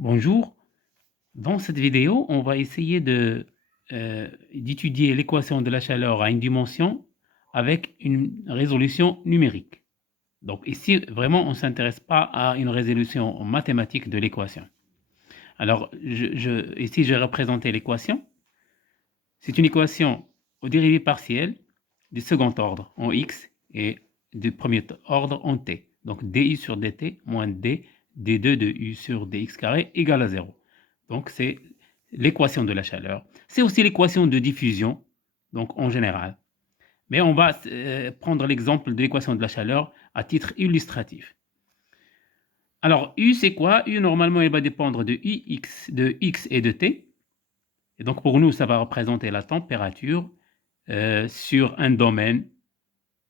Bonjour, dans cette vidéo, on va essayer d'étudier l'équation de la chaleur à une dimension avec une résolution numérique. Donc ici, vraiment, on ne s'intéresse pas à une résolution mathématique de l'équation. Alors, ici, je vais représenter l'équation. C'est une équation aux dérivées partielles du second ordre en x et du premier ordre en t. Donc du sur dt moins d2 de u sur dx carré égale à 0. Donc c'est l'équation de la chaleur. C'est aussi l'équation de diffusion, donc en général. Mais on va prendre l'exemple de l'équation de la chaleur à titre illustratif. Alors U c'est quoi? U normalement il va dépendre de x et de t. Et donc pour nous ça va représenter la température sur un domaine.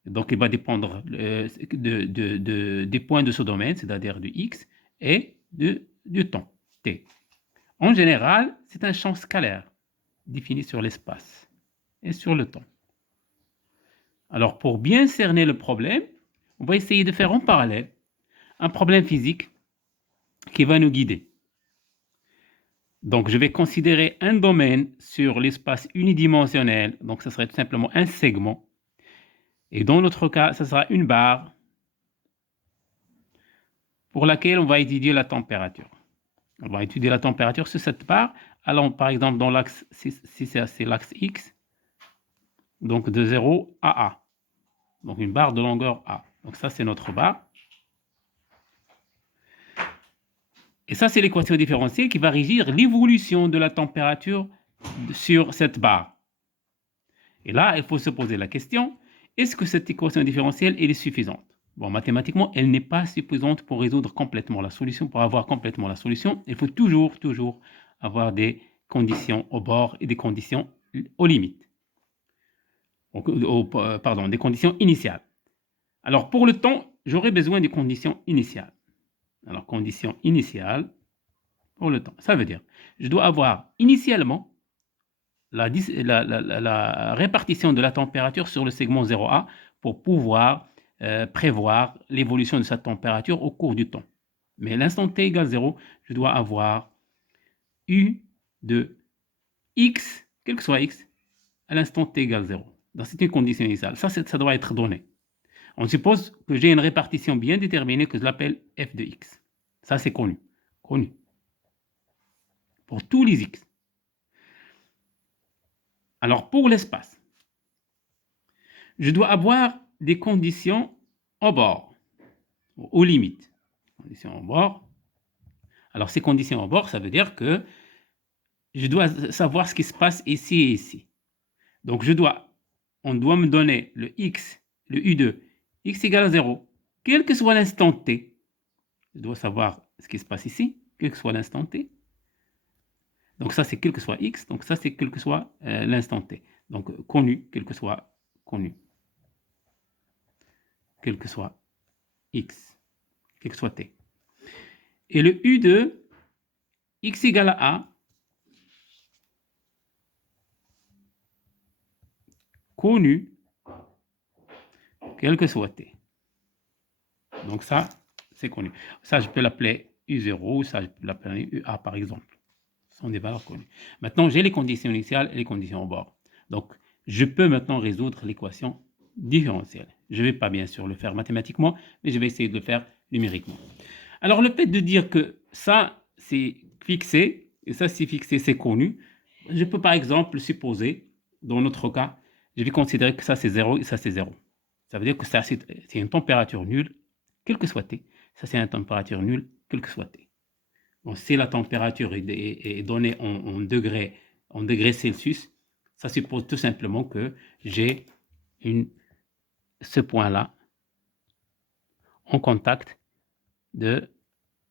Donc il va dépendre des points de ce domaine, c'est-à-dire du x et du temps t. En général, c'est un champ scalaire défini sur l'espace et sur le temps. Alors pour bien cerner le problème, on va essayer de faire en parallèle un problème physique qui va nous guider. Donc je vais considérer un domaine sur l'espace unidimensionnel, donc ce serait tout simplement un segment. Et dans notre cas, ce sera une barre pour laquelle on va étudier la température. On va étudier la température sur cette barre. Allons par exemple dans l'axe, si c'est l'axe X, donc de 0 à A. Donc une barre de longueur A. Donc ça c'est notre barre. Et ça c'est l'équation différentielle qui va régir l'évolution de la température sur cette barre. Et là, il faut se poser la question, est-ce que cette équation différentielle elle est suffisante? Bon, mathématiquement, elle n'est pas suffisante pour résoudre complètement la solution. Pour avoir complètement la solution, il faut toujours avoir des conditions au bord et des conditions aux limites. Pardon, des conditions initiales. Alors, pour le temps, j'aurai besoin des conditions initiales. Alors, conditions initiales pour le temps. Ça veut dire, je dois avoir initialement la répartition de la température sur le segment 0A pour pouvoir prévoir l'évolution de sa température au cours du temps. Mais à l'instant t égale 0, je dois avoir U de x, quel que soit x, à l'instant t égale 0. Donc c'est une condition initiale. Ça doit être donné. On suppose que j'ai une répartition bien déterminée que je l'appelle f de x. Ça c'est connu. Pour tous les x. Alors pour l'espace, je dois avoir des conditions au bord, aux limites. Conditions au bord. Alors ces conditions au bord, ça veut dire que je dois savoir ce qui se passe ici et ici. Donc on doit me donner le x, le u de x égale à 0, quel que soit l'instant t. Je dois savoir ce qui se passe ici, quel que soit l'instant t. Donc ça c'est quel que soit x, donc ça c'est quel que soit l'instant t. Donc connu, quel que soit connu. Quel que soit x, quel que soit t. Et le u de x égale à a, connu, quel que soit t. Donc ça, c'est connu. Ça, je peux l'appeler U0, ça, je peux l'appeler UA, par exemple. Ce sont des valeurs connues. Maintenant, j'ai les conditions initiales et les conditions au bord. Donc, je peux maintenant résoudre l'équation différentielle. Je ne vais pas, bien sûr, le faire mathématiquement, mais je vais essayer de le faire numériquement. Alors, le fait de dire que ça, c'est fixé, et ça, c'est fixé, c'est connu, je peux, par exemple, supposer, dans notre cas, je vais considérer que ça, c'est 0 et ça, c'est 0. Ça veut dire que ça, c'est une température nulle, quel que soit T. Ça, c'est une température nulle, quel que soit T. Bon, si la température est donnée en degrés Celsius, ça suppose tout simplement que j'ai ce point-là en contact de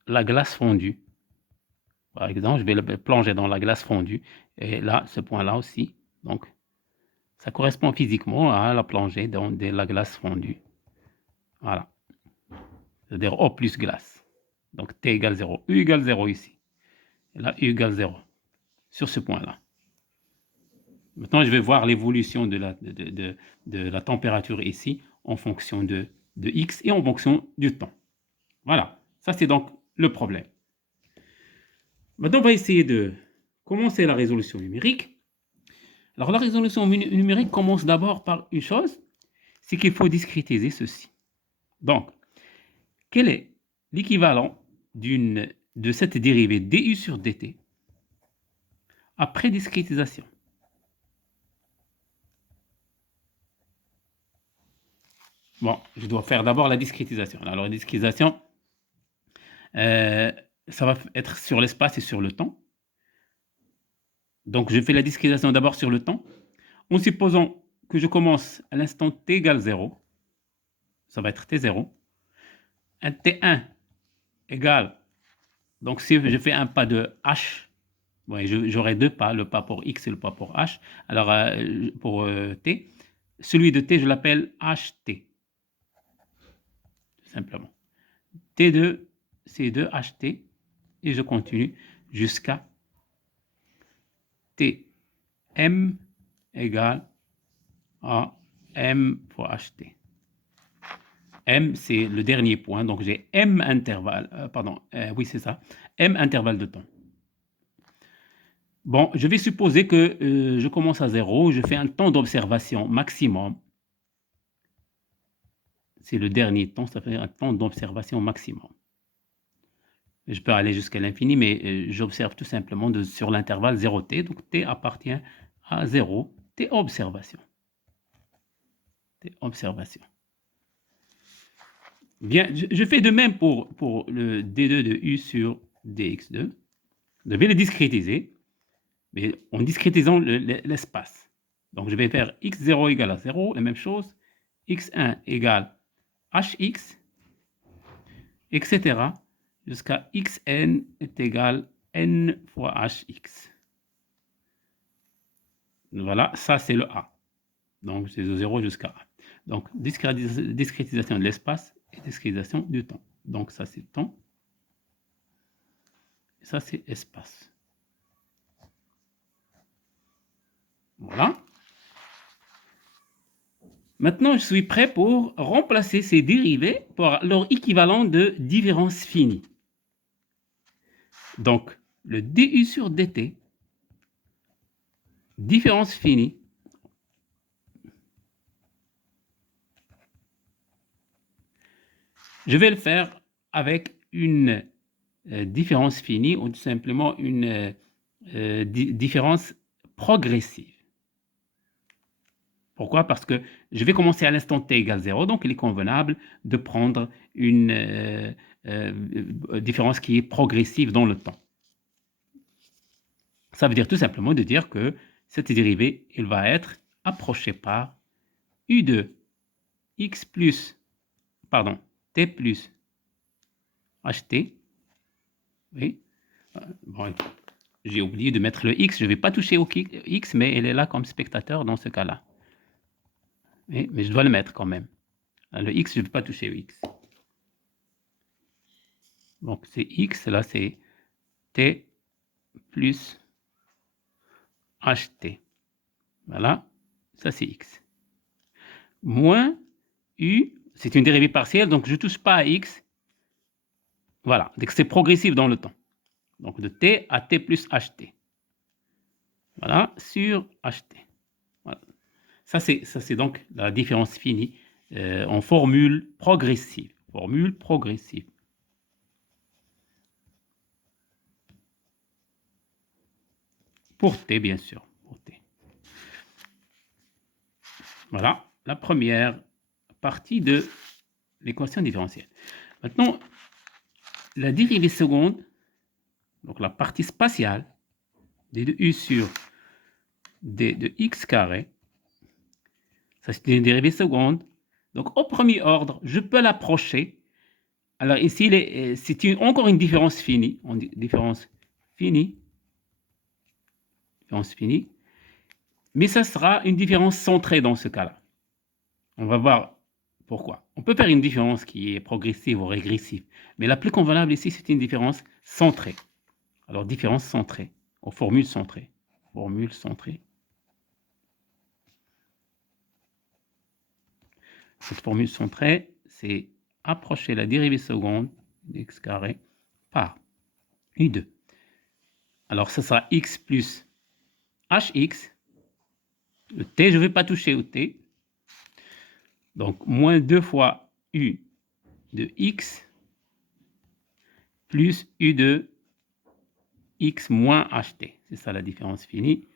la glace fondue. Par exemple, je vais le plonger dans la glace fondue, et là, ce point-là aussi, donc, ça correspond physiquement à la plongée dans de la glace fondue. Voilà. C'est-à-dire O plus glace. Donc T égale 0. U égale 0 ici. Et là, U égale 0. Sur ce point-là. Maintenant, je vais voir l'évolution de la température ici en fonction de X et en fonction du temps. Voilà. Ça, c'est donc le problème. Maintenant, on va essayer de commencer la résolution numérique. Alors, la résolution numérique commence d'abord par une chose, c'est qu'il faut discrétiser ceci. Donc, quel est l'équivalent de cette dérivée du sur dt après discrétisation? Bon, je dois faire d'abord la discrétisation. Alors, la discrétisation, ça va être sur l'espace et sur le temps. Donc, je fais la discrétisation d'abord sur le temps. En supposant que je commence à l'instant t égale 0, ça va être t0. Un t1 égale, donc si je fais un pas de h, ouais, j'aurai deux pas, le pas pour x et le pas pour h. Alors, pour t, celui de t, je l'appelle ht, tout simplement. T2, C2, ht, et je continue jusqu'à tm égale à m fois ht. M, c'est le dernier point, donc j'ai m intervalle, oui c'est ça, m intervalle de temps. Bon, je vais supposer que je commence à 0, je fais un temps d'observation maximum. C'est le dernier temps, ça fait un temps d'observation maximum. Je peux aller jusqu'à l'infini, mais j'observe tout simplement sur l'intervalle 0t, donc t appartient à 0, t observation. T observation. Bien, je fais de même pour le d2 de u sur dx2. Je vais le discrétiser, mais en discrétisant l'espace. Donc, je vais faire x0 égale à 0, la même chose, x1 égale hx, etc., jusqu'à xn est égal n fois hx. Voilà, ça c'est le a. Donc, c'est de 0 jusqu'à a. Donc, discrétisation de l'espace et discrétisation du temps. Donc, ça c'est temps. Et ça c'est espace. Voilà. Maintenant, je suis prêt pour remplacer ces dérivés par leur équivalent de différence finie. Donc, le du sur dt, différence finie, je vais le faire avec une différence finie ou tout simplement une différence progressive. Pourquoi? Parce que je vais commencer à l'instant t égale 0, donc il est convenable de prendre une différence qui est progressive dans le temps. Ça veut dire tout simplement de dire que cette dérivée, elle va être approchée par u de x plus, pardon, t plus ht. Oui. Bon, j'ai oublié de mettre le x, je ne vais pas toucher au x, mais elle est là comme spectateur dans ce cas-là. Oui, mais je dois le mettre quand même. Le x, je ne vais pas toucher au x. Donc c'est x, là c'est t plus ht. Voilà, ça c'est x. Moins u, c'est une dérivée partielle, donc je ne touche pas à x. Voilà, donc c'est progressif dans le temps. Donc de t à t plus ht. Voilà, sur ht. Voilà. Ça c'est donc la différence finie en formule progressive. Formule progressive. Pour t, bien sûr. Pour t. Voilà la première partie de l'équation différentielle. Maintenant, la dérivée seconde, donc la partie spatiale, d de u sur d de x carré, ça c'est une dérivée seconde. Donc au premier ordre, je peux l'approcher. Alors ici, c'est encore une différence finie. On dit différence finie. Différence finie. Mais ça sera une différence centrée dans ce cas-là. On va voir pourquoi. On peut faire une différence qui est progressive ou régressive. Mais la plus convenable ici, c'est une différence centrée. Alors différence centrée, aux formules centrées. Formule centrée. Cette formule centrée, c'est approcher la dérivée seconde d'x carré par u2 Alors, ce sera x plus hx. Le t, je ne vais pas toucher au t. Donc, moins 2 fois u de x plus u de x moins ht. C'est ça la différence finie.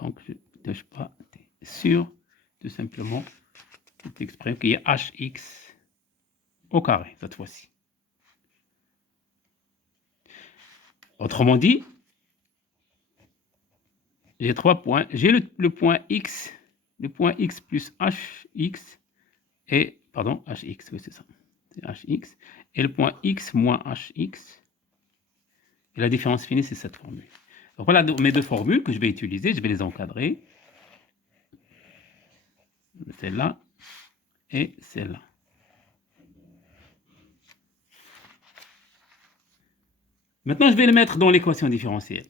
Donc, je ne touche pas t. Sur, tout simplement, cette expression qui est hx au carré, cette fois-ci. Autrement dit, j'ai 3 points. J'ai le point x plus hx et, pardon, hx, oui, c'est ça. C'est hx. Et le point x moins hx. Et la différence finie, c'est cette formule. Donc voilà mes deux formules que je vais utiliser. Je vais les encadrer. Celle-là et celle-là. Maintenant, je vais les mettre dans l'équation différentielle.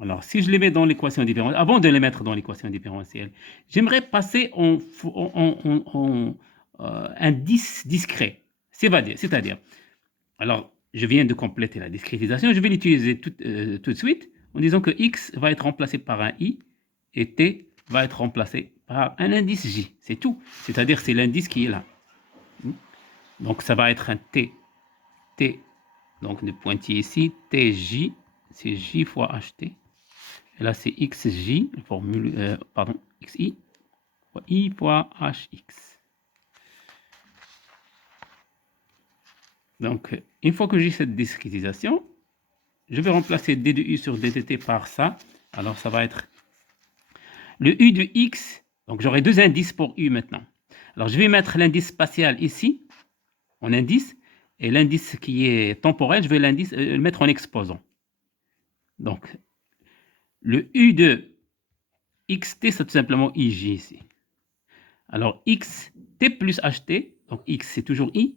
Alors, si je les mets dans l'équation différentielle, avant de les mettre dans l'équation différentielle, j'aimerais passer en indice discret. C'est-à-dire, alors, je viens de compléter la discrétisation, je vais l'utiliser tout de suite en disant que x va être remplacé par un i et t va être remplacé par un indice j. C'est tout. C'est-à-dire, c'est l'indice qui est là. Donc, ça va être un t. Donc, le pointillé ici, tj, c'est j fois ht. Et là, c'est xj, formule, xi, fois i fois hx. Donc, une fois que j'ai cette discrétisation, je vais remplacer d de u sur d de t par ça. Alors, ça va être le u de x. Donc, j'aurai deux indices pour u maintenant. Alors, je vais mettre l'indice spatial ici, en indice, et l'indice qui est temporel, je vais le mettre en exposant. Donc, le u de xt, c'est tout simplement ij ici. Alors, x, t plus ht, donc x, c'est toujours i,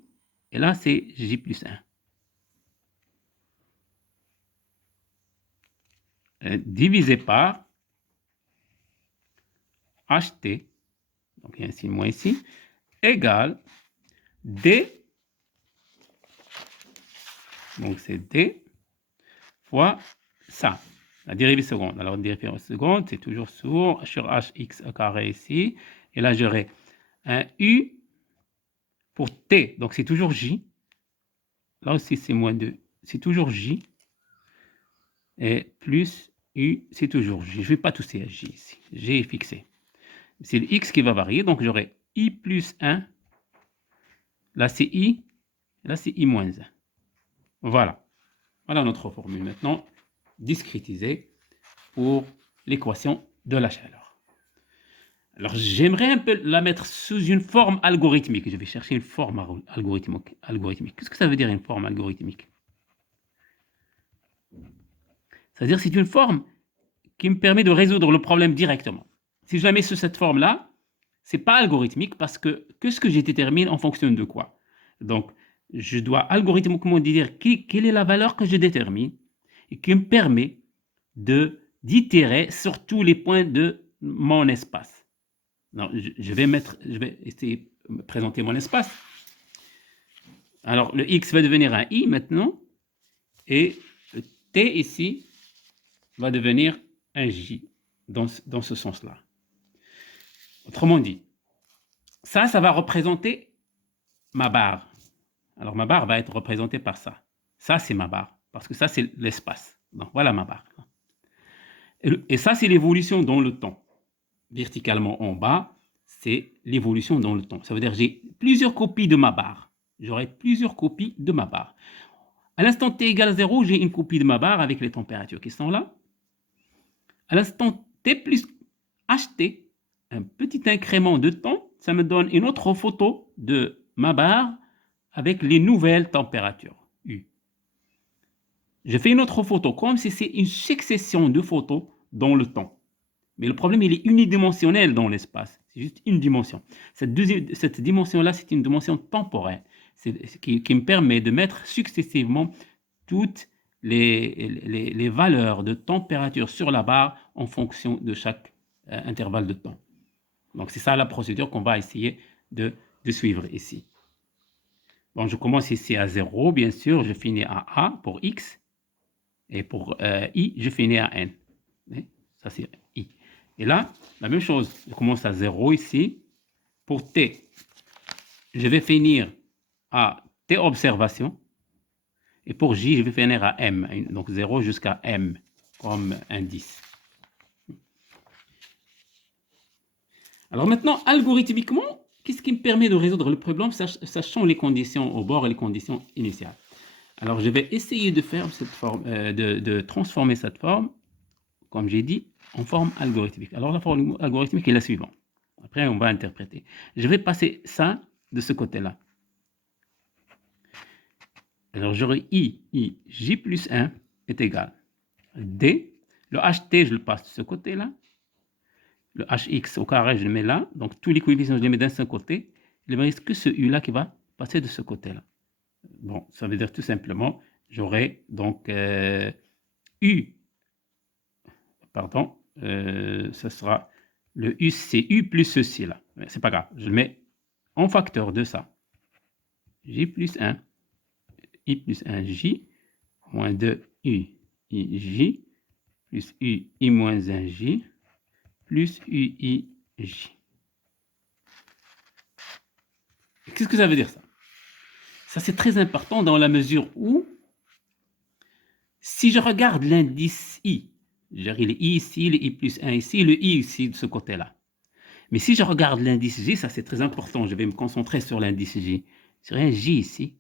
et là, c'est j plus 1. Divisé par ht, donc il y a un signe moins ici, égale d, donc c'est d, fois ça, la dérivée seconde. Alors, la dérivée seconde, c'est toujours sur hx au carré ici, et là, j'aurai un u pour t, donc c'est toujours j. Là aussi, c'est moins 2, c'est toujours j. Et plus u, c'est toujours j. Je ne vais pas tousser à j ici. J est fixé. C'est le x qui va varier, donc j'aurai i plus 1. Là, c'est i. Là, c'est i moins 1. Voilà. Voilà notre formule maintenant discrétisée pour l'équation de la chaleur. Alors, j'aimerais un peu la mettre sous une forme algorithmique. Je vais chercher une forme algorithmique. Qu'est-ce que ça veut dire une forme algorithmique? C'est-à-dire c'est une forme qui me permet de résoudre le problème directement. Si je la mets sous cette forme-là, ce n'est pas algorithmique parce que qu'est-ce que je détermine en fonction de quoi? Donc, je dois algorithmiquement dire quelle est la valeur que je détermine et qui me permet d'itérer sur tous les points de mon espace. Non, je vais essayer de présenter mon espace. Alors, le x va devenir un i maintenant, et le t ici va devenir un j dans ce sens-là. Autrement dit, ça va représenter ma barre. Alors, ma barre va être représentée par ça. Ça, c'est ma barre, parce que ça, c'est l'espace. Donc, voilà ma barre. Et ça, c'est l'évolution dans le temps. Verticalement en bas, c'est l'évolution dans le temps. Ça veut dire que j'ai plusieurs copies de ma barre. J'aurai plusieurs copies de ma barre. À l'instant t égale 0, j'ai une copie de ma barre avec les températures qui sont là. À l'instant t plus ht, un petit incrément de temps, ça me donne une autre photo de ma barre avec les nouvelles températures, U. Je fais une autre photo, comme si c'est une succession de photos dans le temps. Mais le problème, il est unidimensionnel dans l'espace. C'est juste une dimension. Cette dimension-là, c'est une dimension temporelle qui me permet de mettre successivement toutes les valeurs de température sur la barre en fonction de chaque intervalle de temps. Donc, c'est ça la procédure qu'on va essayer de suivre ici. Bon, je commence ici à 0, bien sûr. Je finis à A pour X. Et pour I, je finis à N. Ça, c'est I. Et là, la même chose. Je commence à 0 ici. Pour T, je vais finir à T observations. Et pour J, je vais finir à M. Donc 0 jusqu'à M comme indice. Alors maintenant, algorithmiquement, qu'est-ce qui me permet de résoudre le problème, sachant les conditions au bord et les conditions initiales? Alors, je vais essayer de faire cette forme, de transformer cette forme, comme j'ai dit, en forme algorithmique. Alors, la forme algorithmique est la suivante. Après, on va interpréter. Je vais passer ça de ce côté-là. Alors, j'aurai J plus 1 est égal à D. Le HT, je le passe de ce côté-là. Le HX au carré, je le mets là. Donc, tous les coefficients, je les mets d'un seul côté. Il ne me reste que ce U-là qui va passer de ce côté-là. Bon, ça veut dire tout simplement, j'aurai donc U, pardon, ce sera le U, c'est U plus ceci là. Mais c'est pas grave, je le mets en facteur de ça. J plus 1, I plus 1, J, moins 2, U, I, J, plus U, I moins 1, J, plus U, I, J. Qu'est-ce que ça veut dire ça? Ça, c'est très important dans la mesure où, si je regarde l'indice I, j'ai le I ici, le I plus 1 ici, le I ici de ce côté-là. Mais si je regarde l'indice J, ça c'est très important, je vais me concentrer sur l'indice J. Sur un J ici,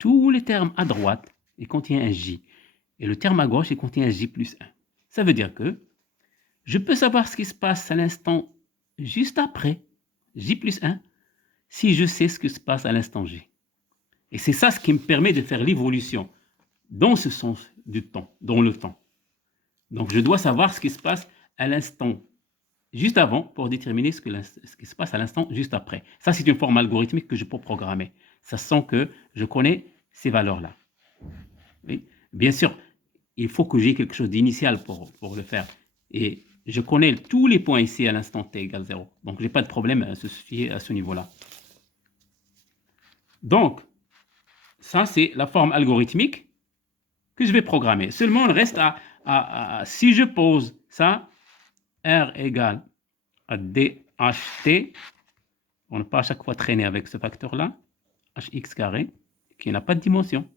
tous les termes à droite, ils contiennent un J. Et le terme à gauche, il contient un J plus 1. Ça veut dire que je peux savoir ce qui se passe à l'instant juste après J plus 1 si je sais ce qui se passe à l'instant J. Et c'est ça ce qui me permet de faire l'évolution dans ce sens du temps, dans le temps. Donc je dois savoir ce qui se passe à l'instant juste avant pour déterminer ce qui se passe à l'instant juste après. Ça, c'est une forme algorithmique que je peux programmer. Ça sent que je connais ces valeurs-là. Oui. Bien sûr, il faut que j'ai quelque chose d'initial pour le faire. Et je connais tous les points ici à l'instant t égale 0. Donc, je n'ai pas de problème à se soucier à ce niveau-là. Donc, ça, c'est la forme algorithmique que je vais programmer. Seulement, il reste si je pose ça, R égale à DHT, on ne peut pas à chaque fois traîner avec ce facteur-là, hx carré, qui n'a pas de dimension,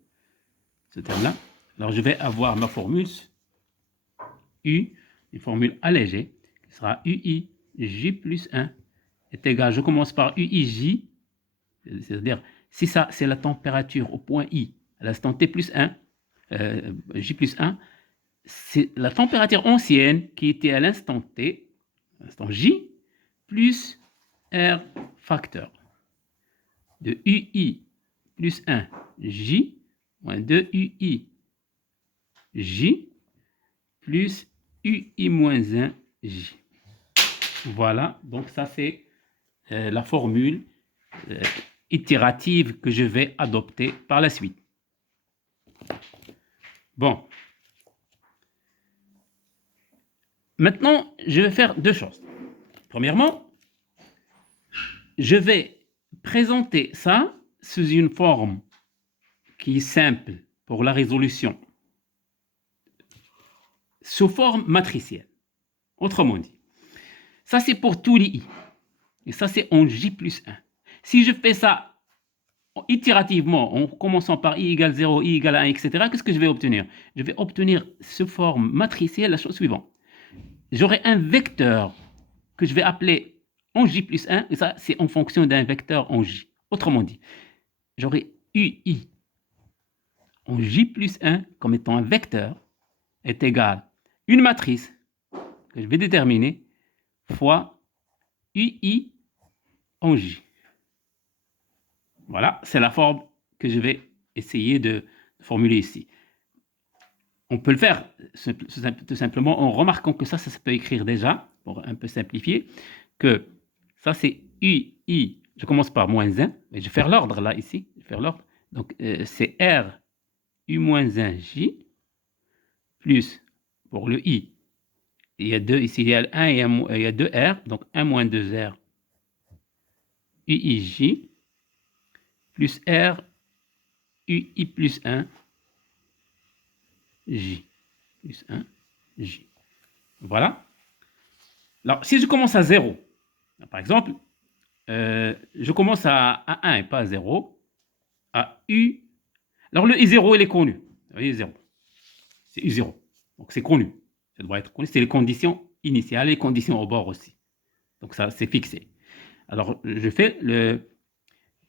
ce terme-là. Alors, je vais avoir ma formule U, une formule allégée, qui sera UI J plus 1 est égal, je commence par UIJ, c'est-à-dire, si ça, c'est la température au point I, à l'instant T plus 1, J plus 1, c'est la température ancienne qui était à l'instant T, à l'instant J, plus R facteur de UI plus 1 J moins 2 UI J plus UI moins 1 J. Voilà, donc ça c'est la formule itérative que je vais adopter par la suite. Bon. Maintenant, je vais faire deux choses. Premièrement, je vais présenter ça sous une forme qui est simple pour la résolution, sous forme matricielle. Autrement dit, ça c'est pour tous les i. Et ça c'est en j plus 1. Si je fais ça itérativement, en commençant par i égale 0, i égale 1, etc., qu'est-ce que je vais obtenir? Je vais obtenir sous forme matricielle la chose suivante. J'aurai un vecteur que je vais appeler en j plus 1, et ça c'est en fonction d'un vecteur en j. Autrement dit, j'aurai ui en j plus 1 comme étant un vecteur est égal à une matrice que je vais déterminer fois ui en j. Voilà, c'est la forme que je vais essayer de formuler ici. On peut le faire tout simplement en remarquant que ça se peut écrire déjà, pour un peu simplifier, que ça c'est ui, je commence par moins 1, mais je vais faire l'ordre là, ici, je vais faire l'ordre. Donc c'est r u moins 1 j, plus, pour le i, il y a 2, ici il y a 1 et il y a 2 r, donc 1 moins 2 r, uij, plus r ui plus 1 J plus 1, J. Voilà. Alors, si je commence à 0, par exemple, je commence à 1 et pas à 0, à U. Alors, le I0, il est connu. Vous voyez, 0. C'est U0. Donc, c'est connu. Ça doit être connu. C'est les conditions initiales et les conditions au bord aussi. Donc, ça, c'est fixé. Alors, je fais le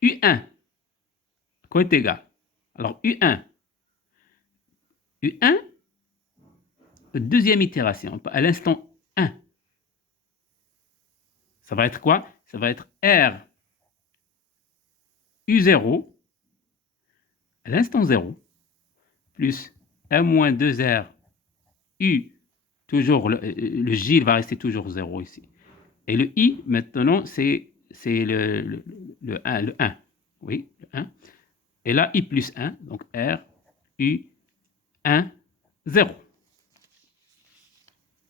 U1. Quoi est égal? Alors, U1. U1, deuxième itération, à l'instant 1. Ça va être quoi? Ça va être R U0 à l'instant 0 plus 1 moins 2R U, toujours le J il va rester toujours 0 ici. Et le I, maintenant, c'est le 1, le 1. Oui, le 1. Et là, I plus 1, donc R, U, 1, 0.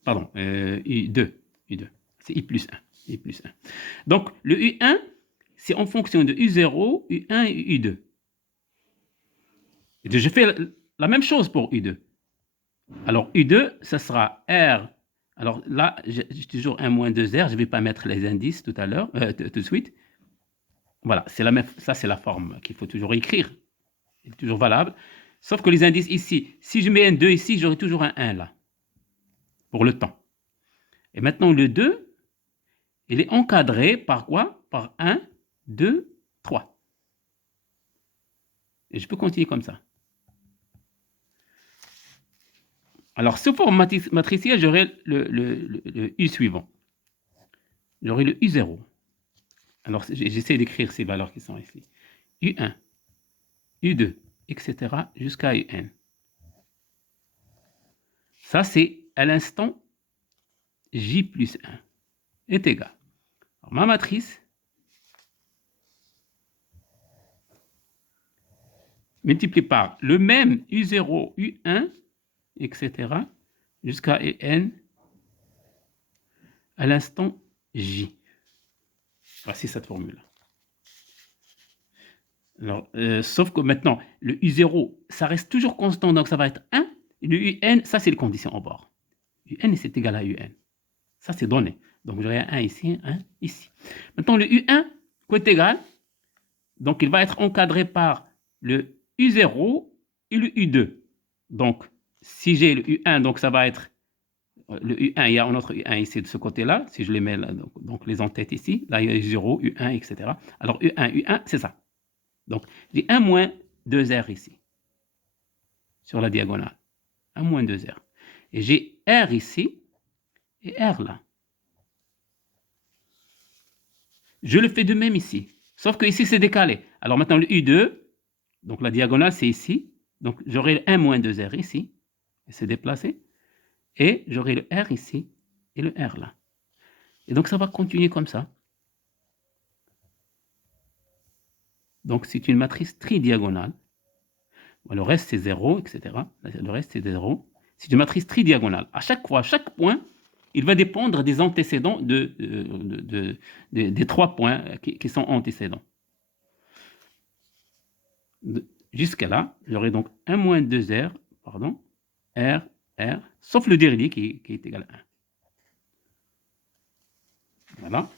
Pardon, U2. U2. C'est I plus 1. I plus 1. Donc, le U1, c'est en fonction de U0, U1 et U2. Et je fais la même chose pour U2. Alors, U2, ça sera R. Alors là, j'ai toujours 1 moins 2R. Je ne vais pas mettre les indices tout à l'heure, tout de suite. Voilà, c'est la même, ça c'est la forme qu'il faut toujours écrire. C'est toujours valable. Sauf que les indices ici, si je mets un 2 ici, j'aurai toujours un 1 là. Pour le temps. Et maintenant, le 2, il est encadré par quoi? Par 1, 2, 3. Et je peux continuer comme ça. Alors, sous forme matricielle, j'aurai le U suivant. J'aurai le U0. Alors, j'essaie d'écrire ces valeurs qui sont ici. U1, U2, etc. jusqu'à UN. Ça, c'est à l'instant J plus 1 est égal. Alors, ma matrice multipliée par le même U0, U1, etc. jusqu'à UN à l'instant J. Voici cette formule. Alors, sauf que maintenant, le U0, ça reste toujours constant, donc ça va être 1. Et le UN, ça, c'est les conditions au bord. UN, c'est égal à UN. Ça, c'est donné. Donc, j'aurai un 1 ici, un 1 ici. Maintenant, le U1, quoi est égal? Donc, il va être encadré par le U0 et le U2. Donc, si j'ai le U1, donc ça va être le U1, il y a un autre U1 ici de ce côté-là. Si je les mets là, donc les en-têtes ici, là, il y a U0, U1, etc. Alors, U1, U1, c'est ça. Donc, j'ai 1 moins 2R ici, sur la diagonale. 1 moins 2R. Et j'ai R ici et R là. Je le fais de même ici. Sauf que ici, c'est décalé. Alors maintenant, le U2, donc la diagonale, c'est ici. Donc j'aurai le 1 moins 2R ici. Et c'est déplacé. Et j'aurai le R ici et le R là. Et donc ça va continuer comme ça. Donc c'est une matrice tridiagonale. Le reste, c'est 0, etc. Le reste, c'est 0. C'est une matrice tridiagonale. À chaque fois, à chaque point, il va dépendre des antécédents des 3 points qui sont antécédents. Jusqu'à là, j'aurai donc 1 moins 2R, pardon, R, R, sauf le dernier qui est égal à 1. Voilà.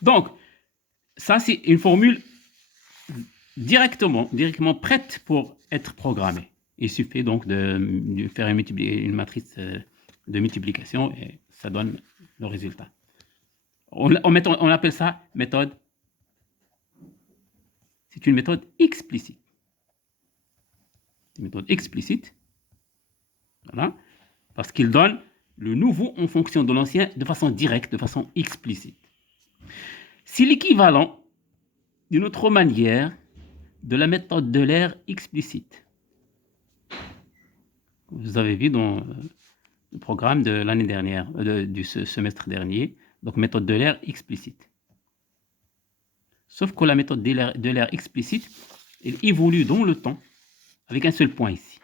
Donc, ça, c'est une formule directement prête pour être programmée. Il suffit donc de faire une matrice de multiplication et ça donne le résultat. On appelle ça méthode. C'est une méthode explicite. Une méthode explicite. Voilà. Parce qu'il donne le nouveau en fonction de l'ancien de façon directe, de façon explicite. C'est l'équivalent d'une autre manière de la méthode de l'ère explicite. Vous avez vu dans le programme de l'année dernière, du semestre dernier, donc méthode de l'ère explicite. Sauf que la méthode de l'ère explicite, elle évolue dans le temps avec un seul point ici.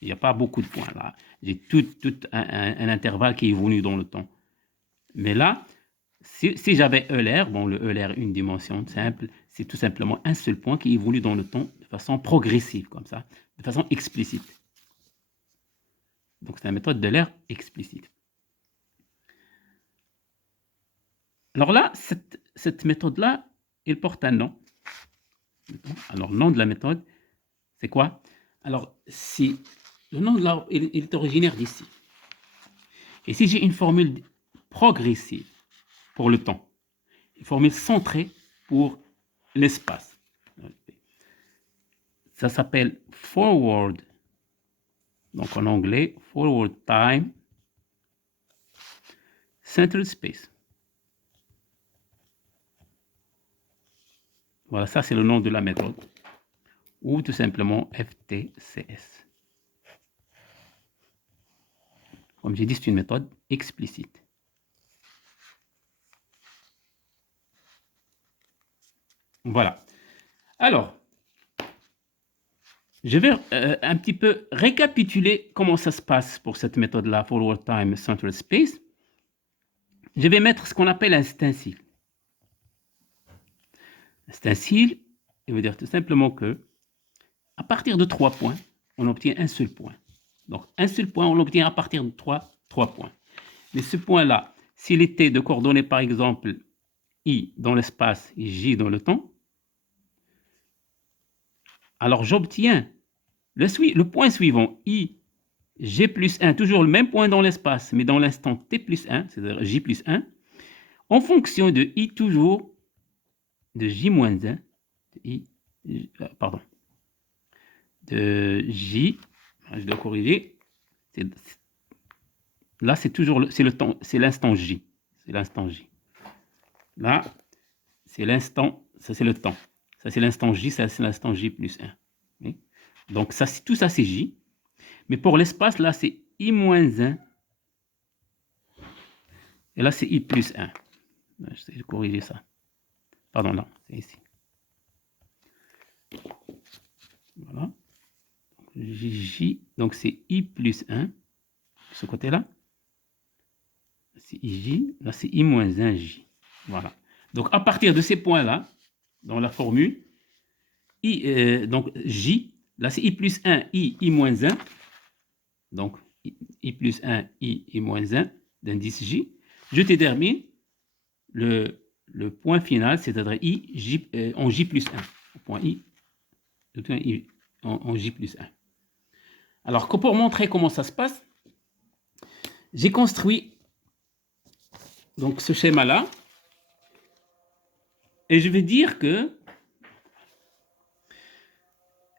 Il n'y a pas beaucoup de points là. J'ai tout un intervalle qui évolue dans le temps. Mais là, si j'avais Euler, bon, le Euler, une dimension simple, c'est tout simplement un seul point qui évolue dans le temps de façon progressive, comme ça, de façon explicite. Donc, c'est la méthode de l'aire explicite. Alors là, cette méthode-là, elle porte un nom. Alors, le nom de la méthode, c'est quoi? Alors, si le nom de l'arbre, il est originaire d'ici. Et si j'ai une formule progressive pour le temps, une formule centrée pour l'espace, ça s'appelle forward. Donc, en anglais, forward time, centered space. Voilà, ça c'est le nom de la méthode, ou tout simplement FTCS. Comme j'ai dit, c'est une méthode explicite. Voilà. Alors, je vais un petit peu récapituler comment ça se passe pour cette méthode-là, Forward Time Centered Space. Je vais mettre ce qu'on appelle un stencil. Un stencil, il veut dire tout simplement que à partir de 3 points, on obtient un seul point. Donc, un seul point, on l'obtient à partir de 3 points. Mais ce point-là, s'il était de coordonnées, par exemple, I dans l'espace et J dans le temps, alors j'obtiens le point suivant, I, G plus 1, toujours le même point dans l'espace, mais dans l'instant T plus 1, c'est-à-dire J plus 1, en fonction de I toujours de J moins 1, de J, je dois corriger, là c'est toujours c'est l'instant J, c'est l'instant J. Là, c'est l'instant, ça c'est le temps, ça c'est l'instant J, ça c'est l'instant J plus 1. Okay? Donc ça, tout ça c'est J, mais pour l'espace là c'est I moins 1, et là c'est I plus 1. Je vais corriger ça. Pardon, non, c'est ici. Voilà. J, donc c'est I plus 1, de ce côté-là. C'est IJ, là c'est I moins 1J. Voilà. Donc à partir de ces points-là, dans la formule, donc J, là c'est I plus 1, I moins 1. Donc I plus 1, I moins 1 d'indice J. Je détermine le point final, c'est-à-dire I J, en J plus 1. Le point I, en J plus 1. Alors, pour montrer comment ça se passe, j'ai construit donc ce schéma-là. Et je vais dire que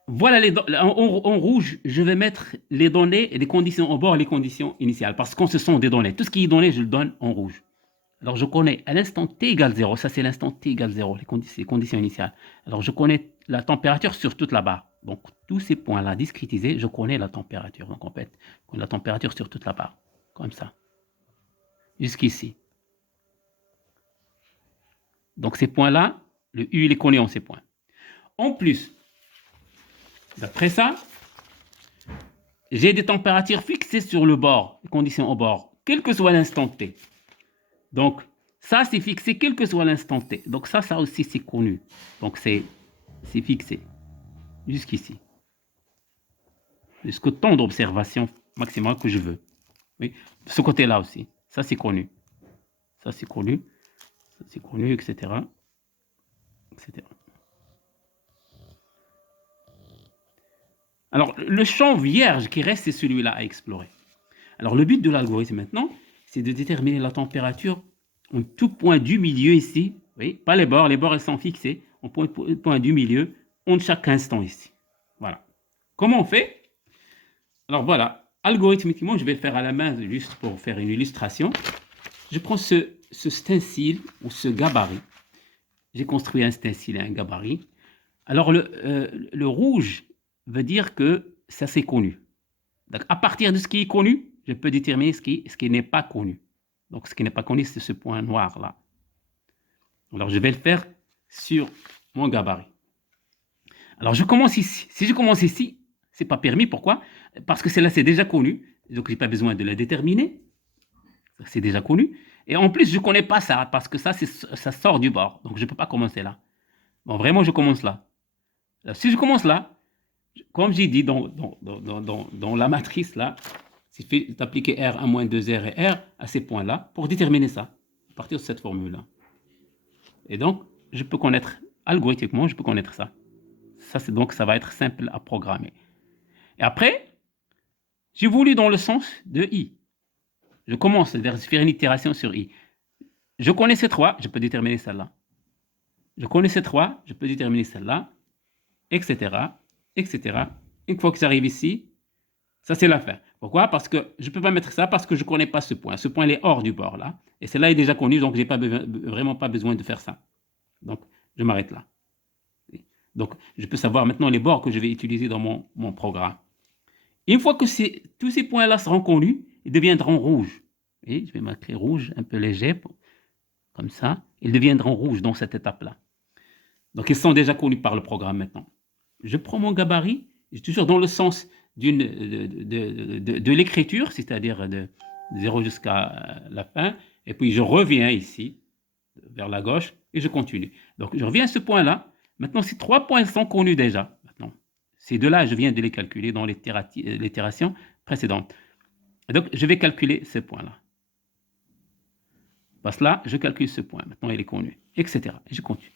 voilà en rouge, je vais mettre les données et les conditions en bord et les conditions initiales. Parce que ce sont des données. Tout ce qui est donné, je le donne en rouge. Alors, je connais à l'instant t égale 0. Ça, c'est l'instant t égale 0, les conditions initiales. Alors, je connais la température sur toute la barre. Donc, tous ces points-là discrétisés, je connais la température. Donc, en fait, la température sur toute la barre. Comme ça. Jusqu'ici. Donc, ces points-là, le U, il est connu en ces points. En plus, d'après ça, j'ai des températures fixées sur le bord, les conditions au bord, quel que soit l'instant t. Donc, ça, c'est fixé quel que soit l'instant t. Donc, ça aussi, c'est connu. Donc, c'est fixé jusqu'ici. Jusqu'au temps d'observation maximal que je veux. Oui, ce côté-là aussi. Ça, c'est connu. Ça, c'est connu. Ça, c'est connu, etc. etc. Alors, le champ vierge qui reste, c'est celui-là à explorer. Alors, le but de l'algorithme maintenant, c'est de déterminer la température en tout point du milieu ici. Oui, pas les bords elles sont fixées. En point du milieu, en chaque instant ici. Voilà. Comment on fait? Alors voilà, algorithmiquement, je vais le faire à la main juste pour faire une illustration. Je prends ce stencil ou ce gabarit. J'ai construit un stencil et un gabarit. Alors le rouge veut dire que ça c'est connu. Donc à partir de ce qui est connu, je peux déterminer ce qui n'est pas connu. Donc ce qui n'est pas connu, c'est ce point noir là. Alors je vais le faire sur mon gabarit. Alors je commence ici. Si je commence ici, c'est pas permis. Pourquoi? Parce que celle-là c'est déjà connu. Donc j'ai pas besoin de la déterminer. C'est déjà connu. Et en plus, je connais pas ça parce que ça sort du bord. Donc je peux pas commencer là. Bon, vraiment, je commence là. Alors, si je commence là, comme j'ai dit dans la matrice là, Il suffit d'appliquer R à moins 2R et R à ces points-là pour déterminer ça, à partir de cette formule-là. Et donc, je peux connaître, algorithmiquement, je peux connaître ça. Donc, ça va être simple à programmer. Et après, j'évolue dans le sens de I. Je commence à faire une itération sur I. Je connais ces trois, je peux déterminer celle-là. Je connais ces trois, je peux déterminer celle-là, etc., etc. Une fois que j'arrive ici, ça c'est la fin. Pourquoi? Parce que je ne peux pas mettre ça parce que je ne connais pas ce point. Ce point il est hors du bord là. Et celle-là est déjà connue, donc je n'ai vraiment pas besoin de faire ça. Donc, je m'arrête là. Donc, je peux savoir maintenant les bords que je vais utiliser dans mon programme. Une fois que tous ces points-là seront connus, ils deviendront rouges. Et je vais marquer rouge, un peu léger, comme ça. Ils deviendront rouges dans cette étape-là. Donc, ils sont déjà connus par le programme maintenant. Je prends mon gabarit, je suis toujours dans le sens de l'écriture, c'est-à-dire de 0 jusqu'à la fin, et puis je reviens ici, vers la gauche, et je continue. Donc, je reviens à ce point-là. Maintenant, ces trois points sont connus déjà. Maintenant, ces deux-là, je viens de les calculer dans l'itération précédente. Et donc, je vais calculer ce point-là. Parce que là, je calcule ce point. Maintenant, il est connu, etc. Et je continue.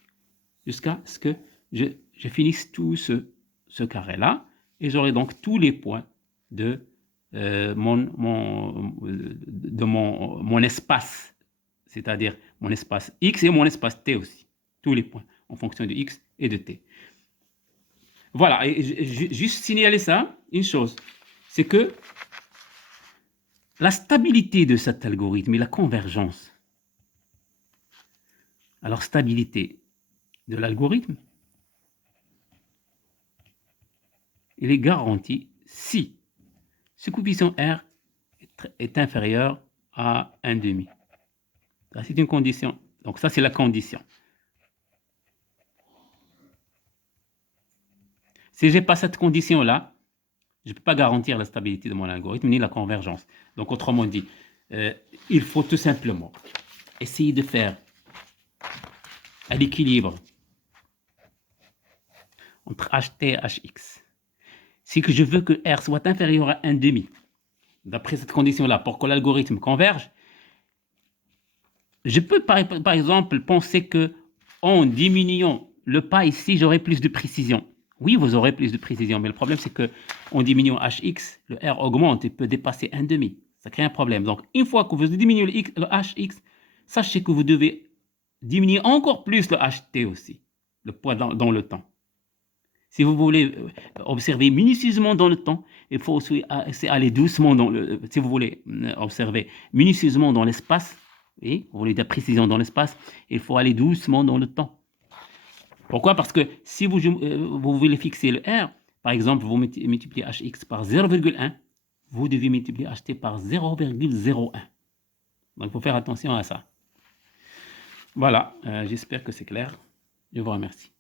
Jusqu'à ce que je finisse tout ce carré-là. Et j'aurai donc tous les points de mon espace. C'est-à-dire mon espace X et mon espace T aussi. Tous les points en fonction de X et de T. Voilà, et juste signaler ça, une chose, c'est que la stabilité de cet algorithme et la convergence. Alors, stabilité de l'algorithme, il est garanti si ce coefficient R est inférieur à 1,5. C'est une condition. Donc ça, c'est la condition. Si je n'ai pas cette condition-là, je ne peux pas garantir la stabilité de mon algorithme ni la convergence. Donc autrement dit, il faut tout simplement essayer de faire un équilibre entre HT et HX. Si que je veux que R soit inférieur à 1,5, d'après cette condition-là, pour que l'algorithme converge, je peux par exemple penser que en diminuant le pas ici, j'aurai plus de précision. Oui, vous aurez plus de précision, mais le problème c'est que en diminuant HX, le R augmente et peut dépasser 1,5. Ça crée un problème. Donc, une fois que vous diminuez le HX, sachez que vous devez diminuer encore plus le HT aussi, le poids dans le temps. Si vous voulez observer minutieusement dans le temps, il faut aussi aller doucement si vous voulez observer minutieusement dans l'espace, et vous voulez de la précision dans l'espace, il faut aller doucement dans le temps. Pourquoi? Parce que si vous voulez fixer le R, par exemple, vous multipliez HX par 0,1, vous devez multiplier HT par 0,01. Donc, il faut faire attention à ça. Voilà, j'espère que c'est clair. Je vous remercie.